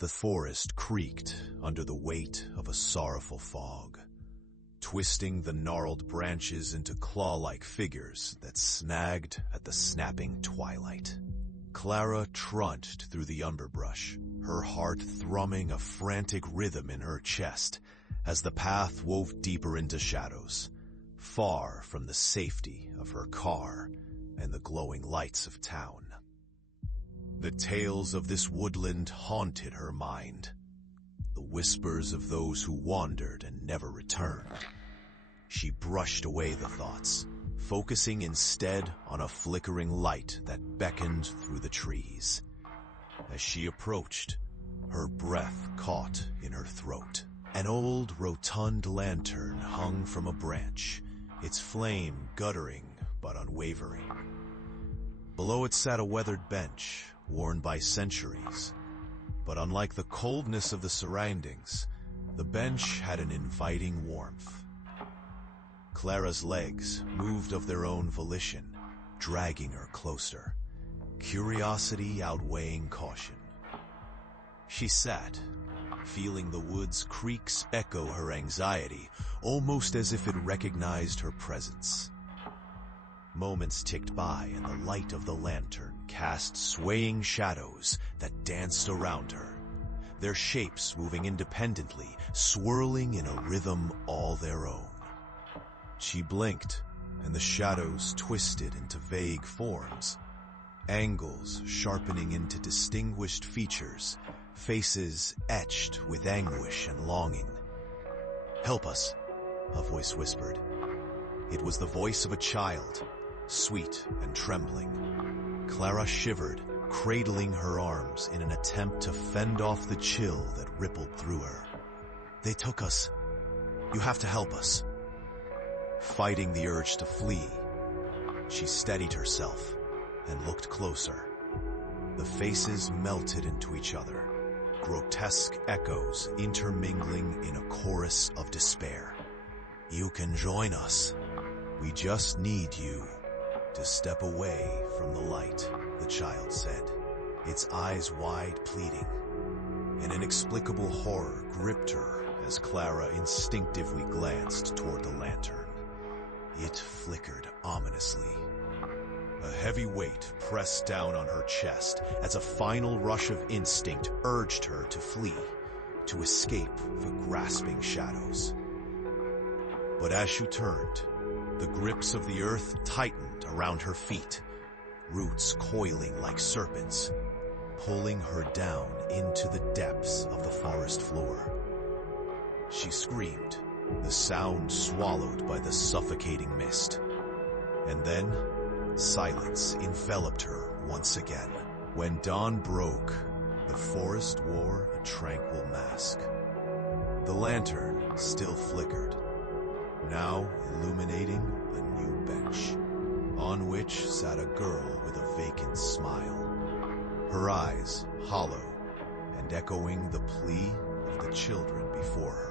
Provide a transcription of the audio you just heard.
The forest creaked under the weight of a sorrowful fog, twisting the gnarled branches into claw-like figures that snagged at the snapping twilight. Clara trudged through the underbrush, her heart thrumming a frantic rhythm in her chest as the path wove deeper into shadows, far from the safety of her car and the glowing lights of town. The tales of this woodland haunted her mind, the whispers of those who wandered and never returned. She brushed away the thoughts, focusing instead on a flickering light that beckoned through the trees. As she approached, her breath caught in her throat. An old, rotund lantern hung from a branch, its flame guttering but unwavering. Below it sat a weathered bench, worn by centuries. But unlike the coldness of the surroundings, the bench had an inviting warmth. Clara's legs moved of their own volition, dragging her closer, curiosity outweighing caution. She sat, feeling the wood's creaks echo her anxiety, almost as if it recognized her presence. Moments ticked by and the light of the lantern cast swaying shadows that danced around her, their shapes moving independently, swirling in a rhythm all their own. She blinked, and the shadows twisted into vague forms, angles sharpening into distinguished features, faces etched with anguish and longing. "Help us," a voice whispered. It was the voice of a child, sweet and trembling. Clara shivered, cradling her arms in an attempt to fend off the chill that rippled through her. "They took us. You have to help us." Fighting the urge to flee, she steadied herself and looked closer. The faces melted into each other, grotesque echoes intermingling in a chorus of despair. "You can join us. We just need you to step away from the light," the child said, its eyes wide pleading. An inexplicable horror gripped her as Clara instinctively glanced toward the lantern. It flickered ominously. A heavy weight pressed down on her chest as a final rush of instinct urged her to flee, to escape the grasping shadows. But as she turned, the grips of the earth tightened around her feet, roots coiling like serpents, pulling her down into the depths of the forest floor. She screamed, the sound swallowed by the suffocating mist. And then, silence enveloped her once again. When dawn broke, the forest wore a tranquil mask. The lantern still flickered, now illuminating a new bench, on which sat a girl with a vacant smile, her eyes hollow and echoing the plea of the children before her.